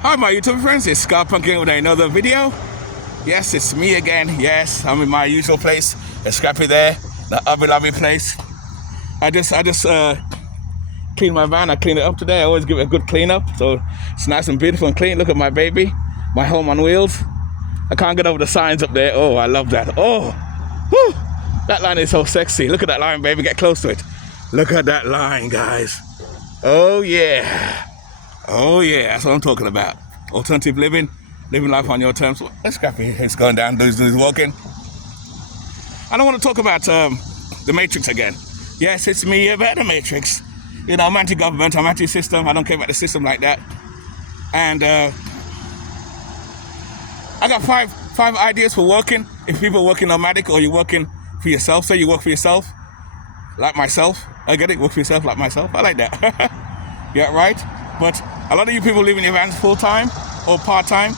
Hi my YouTube friends, it's Scott Pumpkin with another video. Yes, it's me again. Yes, I'm in my usual place. It's Scrappy there, the Abby place. I just cleaned my van. I cleaned it up today. I always give it a good clean up, so it's nice and beautiful and clean. Look at my baby, my home on wheels. I can't get over the signs up there. Oh, I love that. Oh, whew, that line is so sexy. Look at that line, baby. Get close to it. Look at that line, guys. Oh yeah. Oh yeah, that's what I'm talking about. Alternative living life on your terms. Let's Scrappy. It's going down, he's walking. I don't want to talk about the Matrix again. Yes, it's me about the Matrix. You know, I'm anti-government, I'm anti-system. I don't care about the system like that. And I got five ideas for working. If people are working nomadic or you're working for yourself, say you work for yourself, like myself. I get it, work for yourself like myself. I like that. Yeah, right? But a lot of you people live in your vans full-time or part-time.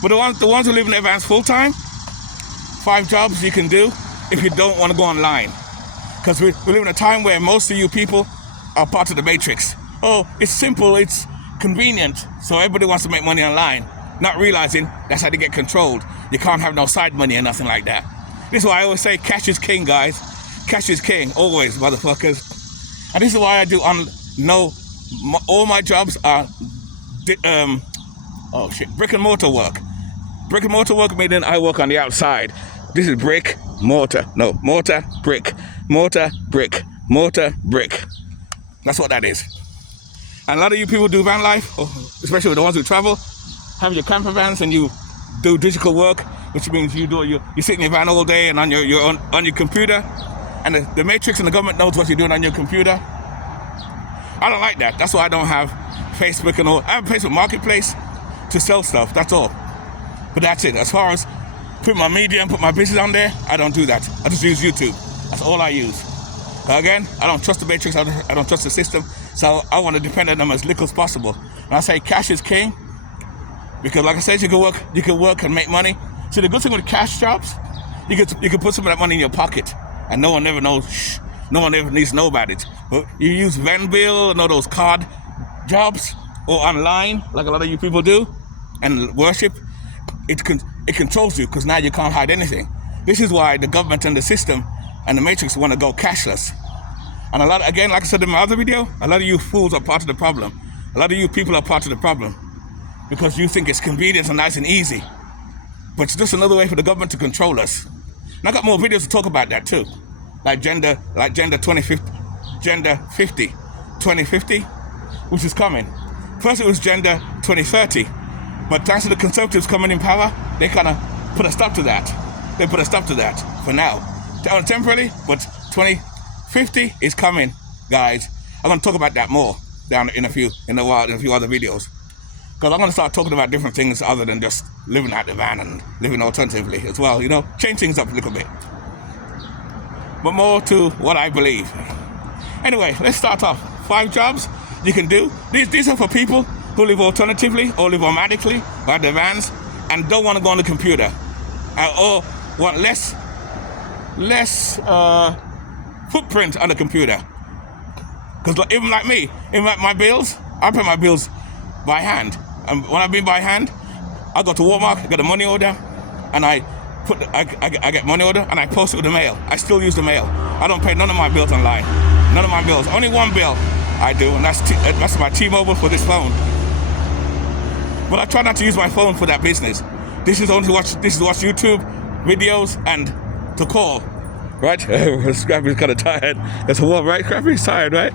But the ones who live in their vans full-time, 5 jobs you can do if you don't want to go online. Because we live in a time where most of you people are part of the Matrix. Oh, it's simple, it's convenient, so everybody wants to make money online, not realizing that's how they get controlled. You can't have no side money or nothing like that. This is why I always say cash is king, guys. Cash is king, always, motherfuckers. And this is why I do all my jobs are brick and mortar work. Brick and mortar work meaning I work on the outside. This is brick, mortar. No, mortar, brick. Mortar, brick. Mortar, brick. That's what that is. And a lot of you people do van life, especially the ones who travel, have your camper vans and you do digital work, which means you sit in your van all day and on your computer, and the Matrix and the government knows what you're doing on your computer. I don't like that. That's why I don't have Facebook and all. I have a Facebook Marketplace to sell stuff, that's all. But that's it. As far as put my media and put my business on there, I don't do that. I just use YouTube. That's all I use. Again, I don't trust the Matrix, I don't trust the system, so I want to depend on them as little as possible. And I say cash is king, because like I said, you can work and make money. See, the good thing with cash jobs, you can put some of that money in your pocket, and no one ever knows. No one ever needs to know about it. But you use Venbill and all those card jobs, or online, like a lot of you people do, and worship, it controls you, because now you can't hide anything. This is why the government and the system and the Matrix want to go cashless. And again, like I said in my other video, a lot of you fools are part of the problem. A lot of you people are part of the problem, because you think it's convenient and nice and easy. But it's just another way for the government to control us. And I got more videos to talk about that too. Like gender 2050, which is coming. First it was gender 2030, but thanks to the Conservatives coming in power, they kind of put a stop to that. They put a stop to that for now, temporarily. But 2050 is coming, guys. I'm going to talk about that more down in a few other videos, because I'm going to start talking about different things other than just living out the van and living alternatively as well. You know, change things up a little bit. But more to what I believe. Anyway, let's start off. 5 jobs you can do. These are for people who live alternatively or live nomadically by their vans and don't want to go on the computer, or want less footprint on the computer. Because even like me, even like my bills, I pay my bills by hand. And when I mean by hand, I go to Walmart, I get a money order, and I get money order and I post it with the mail. I still use the mail. I don't pay none of my bills online. None of my bills. Only one bill I do, and that's my T-Mobile for this phone. But I try not to use my phone for that business. This is only to watch YouTube videos and to call. Right? Scrappy's kind of tired. That's what, right? Scrappy's tired, right?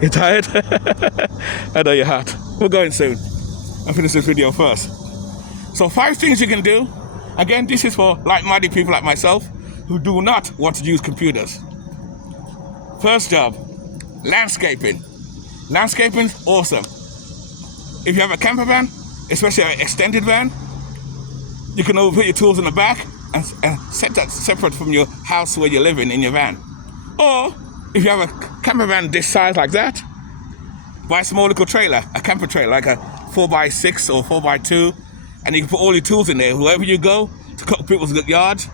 You're tired? I know you're hot. We're going soon. I'll finish this video first. So 5 things you can do. Again, this is for like-minded people like myself who do not want to use computers. First job, landscaping. Landscaping's awesome. If you have a camper van, especially an extended van, you can put your tools in the back and set that separate from your house where you're living in your van. Or if you have a camper van this size like that, buy a small little trailer, a camper trailer, like a 4x6 or 4x2, and you can put all your tools in there, wherever you go, to cut people's yards.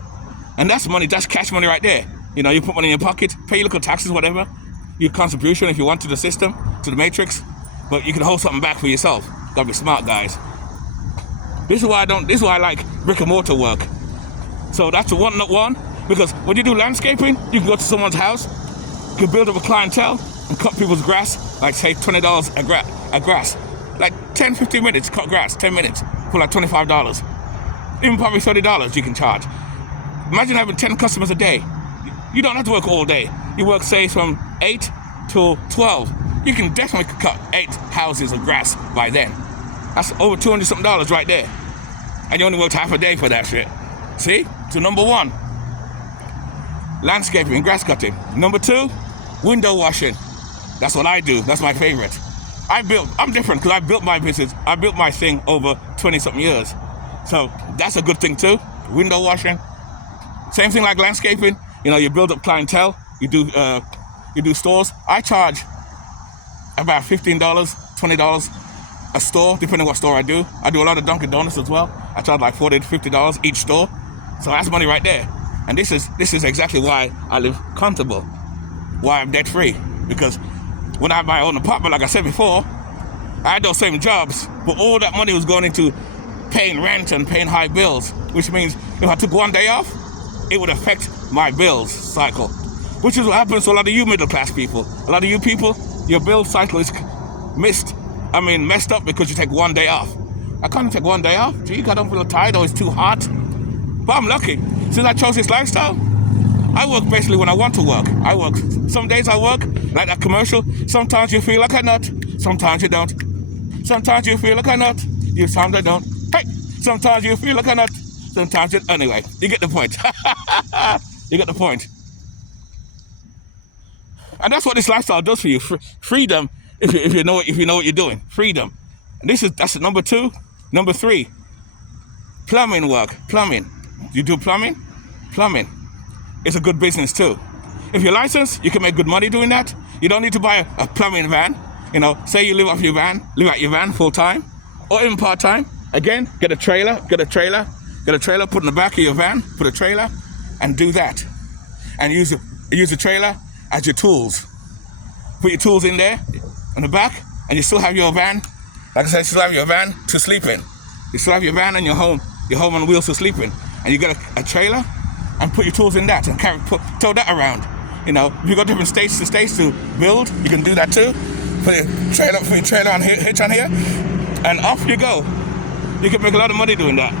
And that's money, that's cash money right there. You know, you put money in your pocket, pay your local taxes, whatever, your contribution if you want to the system, to the Matrix, but you can hold something back for yourself. Gotta be smart, guys. This is why I like brick and mortar work. So that's the one, not one. Because when you do landscaping, you can go to someone's house, you can build up a clientele and cut people's grass, like say $20 a grass. Like 10, 15 minutes, cut grass, 10 minutes, for like $25. Even probably $30 you can charge. Imagine having 10 customers a day. You don't have to work all day. You work, say, from 8 till 12. You can definitely cut 8 houses of grass by then. That's over $200 something right there. And you only worked half a day for that shit. See? So number 1, landscaping and grass cutting. Number 2, window washing. That's what I do. That's my favorite. I'm different because I built my business. I built my thing over 20 something years. So that's a good thing too. Window washing. Same thing like landscaping. You know, you build up clientele. You do stores. I charge about $15, $20 a store, depending on what store I do. I do a lot of Dunkin' Donuts as well. I charge like $40 to $50 each store. So that's money right there. And this is exactly why I live comfortable, why I'm debt free. Because when I had my own apartment, like I said before, I had those same jobs, but all that money was going into paying rent and paying high bills, which means if I took one day off, it would affect my bills cycle, which is what happens to a lot of you middle class people. A lot of you people, your bill cycle is messed up because you take one day off. I can't take one day off. Gee, I don't feel tired or it's too hot. But I'm lucky. Since I chose this lifestyle, I work basically when I want to work. I work. Some days I work, like that commercial. Sometimes you feel like a nut. Sometimes you don't. Sometimes you feel like a nut. Sometimes I don't. Hey! Sometimes you feel like a nut. Sometimes you... Anyway, you get the point. You get the point. And that's what this lifestyle does for you. Freedom, if you know what you're doing. Freedom. And that's number 2. Number 3, plumbing work. Plumbing. You do plumbing? Plumbing. It's a good business too. If you're licensed, you can make good money doing that. You don't need to buy a plumbing van. You know, say you live out your van full time or even part time. Again, get a trailer, put in the back of your van, put a trailer and do that. And use the trailer as your tools. Put your tools in there in the back and you still have your van. Like I said, you still have your van to sleep in. You still have your van and your home on wheels to sleep in. And you get a trailer and put your tools in that and tow that around. You know, if you go different states to build, you can do that too. Put your trailer on hitch on here, and off you go. You can make a lot of money doing that.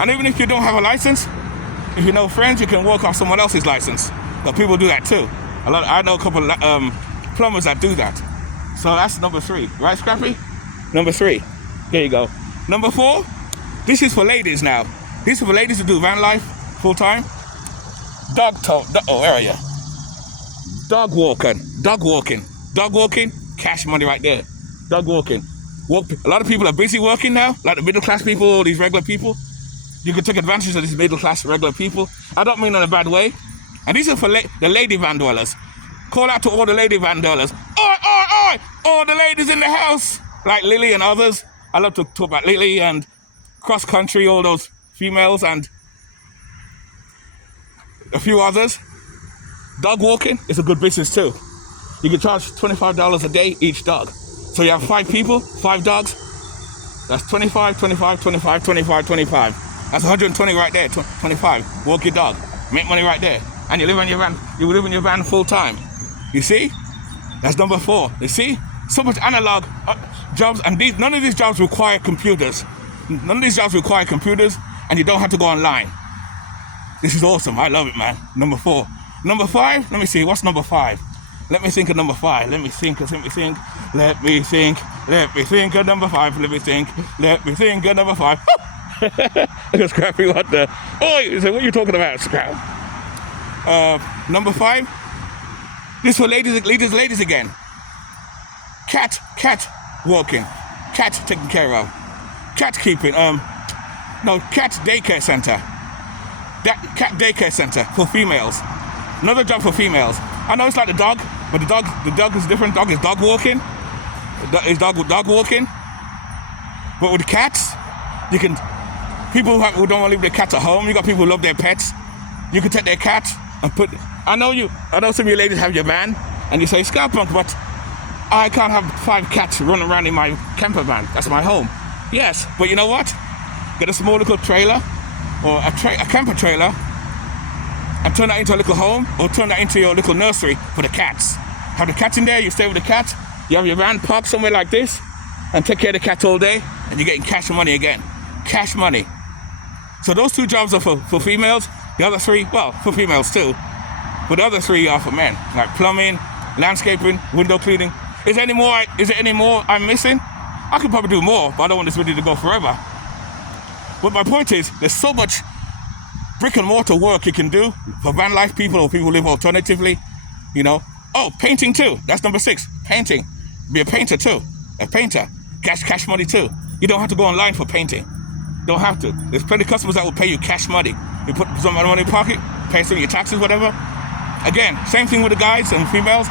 And even if you don't have a license, if you know friends, you can work off someone else's license. But people do that too. I know a couple of plumbers that do that. So that's number 3, right, Scrappy? Number 3. Here you go. Number 4. This is for ladies now. This is for ladies to do van life full time. Where are you? Dog walking, cash money right there. Dog walking. A lot of people are busy working now, like the middle class people, all these regular people. You can take advantage of these middle class regular people. I don't mean in a bad way. And these are for the lady van dwellers. Call out to all the lady van dwellers. Oi! All the ladies in the house. Like Lily and others. I love to talk about Lily and cross country, all those females and a few others. Dog walking is a good business too. You can charge $25 a day each dog. So you have 5 people, 5 dogs. That's 25, 25, 25, 25, 25. That's 120 right there, 25. Walk your dog. Make money right there. And you live in your van. You live in your van full time. You see? That's number 4. You see? So much analog jobs, and none of these jobs require computers. None of these jobs require computers, and you don't have to go online. This is awesome. I love it, man. Number 4. Number 5, let me see. What's number 5? Let me think of number 5. Let me think of number 5. Let me think of number 5. Look at Scrappy, what the? Oh, so what are you talking about, Scrap? Number 5. This is for ladies again. Cat walking. Cat taken care of. Cat keeping. Cat daycare center. Cat daycare center for females. Another job for females. I know it's like the dog, but the dog is different. Dog is dog walking. Is dog walking. But with cats, you can. People who don't want to leave their cats at home. You got people who love their pets. You can take their cat and put. I know some of you ladies have your van, and you say Scarpunk, but I can't have 5 cats running around in my camper van. That's my home. Yes, but you know what? Get a small little trailer or a camper trailer and turn that into a little home, or turn that into your little nursery for the cats. Have the cats in there, you stay with the cats, you have your van parked somewhere like this and take care of the cats all day, and you're getting cash money again. Cash money. So those 2 jobs are for females. The other 3, well, for females too, but the other 3 are for men, like plumbing, landscaping, window cleaning. Is there any more I'm missing? I could probably do more, but I don't want this video to go forever. But my point is, there's so much brick and mortar work you can do for van life people or people who live alternatively, you know. Oh, painting too. That's number 6. Painting. Be a painter too. A painter. Cash money too. You don't have to go online for painting. Don't have to. There's plenty of customers that will pay you cash money. You put some money in your pocket, pay some of your taxes, whatever. Again, same thing with the guys and females.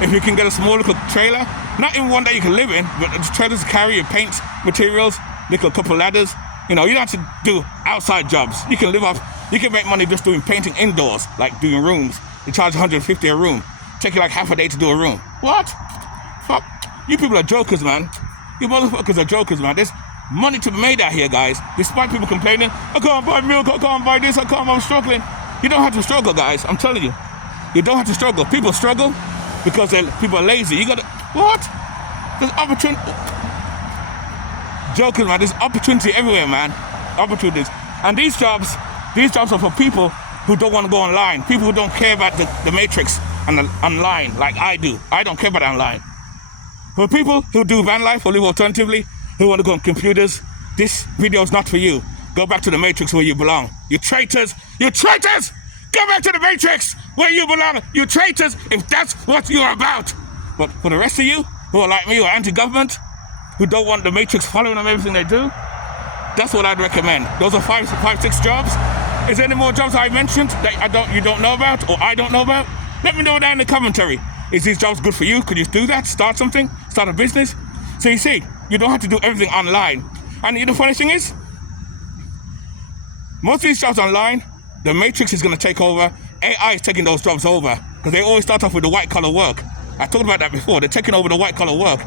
If you can get a small little trailer, not even one that you can live in, but trailers to carry your paint materials, little couple ladders. You know, you don't have to do outside jobs. You can live off, you can make money just doing painting indoors, like doing rooms. You charge 150 a room. Take you like half a day to do a room. What? Fuck. You people are jokers, man. You motherfuckers are jokers, man. There's money to be made out here, guys. Despite people complaining, I can't buy milk, I can't buy this, I'm struggling. You don't have to struggle, guys. I'm telling you. You don't have to struggle. People struggle because people are lazy. You gotta, what? There's opportunity. Jokers, man. There's opportunity everywhere, man. Opportunities. And these jobs are for people who don't want to go online. People who don't care about the matrix and the online like I do. I don't care about online. For people who do van life or live alternatively, who want to go on computers, this video is not for you. Go back to the matrix where you belong. You traitors! You traitors! Go back to the matrix where you belong! You traitors, if that's what you're about! But for the rest of you, who are like me, who are anti-government, who don't want the matrix following them everything they do, that's what I'd recommend. Those are 5, 6 jobs. Is there any more jobs I mentioned that you don't know about, or I don't know about? Let me know down in the commentary. Is these jobs good for you? Could you do that? Start something? Start a business? So you see, you don't have to do everything online. And you know the funny thing is, most of these jobs online, the matrix is going to take over. AI is taking those jobs over because they always start off with the white collar work. I talked about that before. They're taking over the white collar work.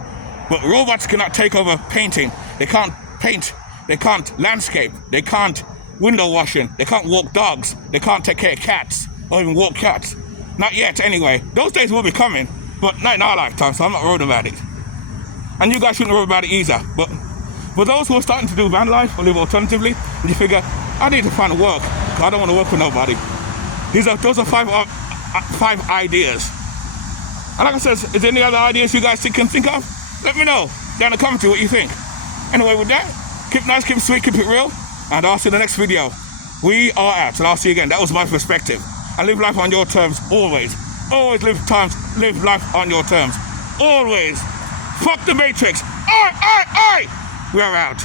But robots cannot take over painting. They can't paint. They can't landscape. They can't window washing. They can't walk dogs. They can't take care of cats or even walk cats. Not yet, anyway. Those days will be coming, but not in our lifetime, so I'm not worried about it. And you guys shouldn't worry about it either. But for those who are starting to do van life or live alternatively, and you figure, I need to find work, because I don't want to work for nobody. Those are 5 ideas. And like I said, is there any other ideas you guys can think of? Let me know down in the comments what you think. Anyway, with that, keep nice, keep sweet, keep it real, and I'll see you in the next video. We are out, and I'll see you again. That was my perspective. And live life on your terms, always. Always live life on your terms. Always. Fuck the matrix. Oi, oi, oi! We are out.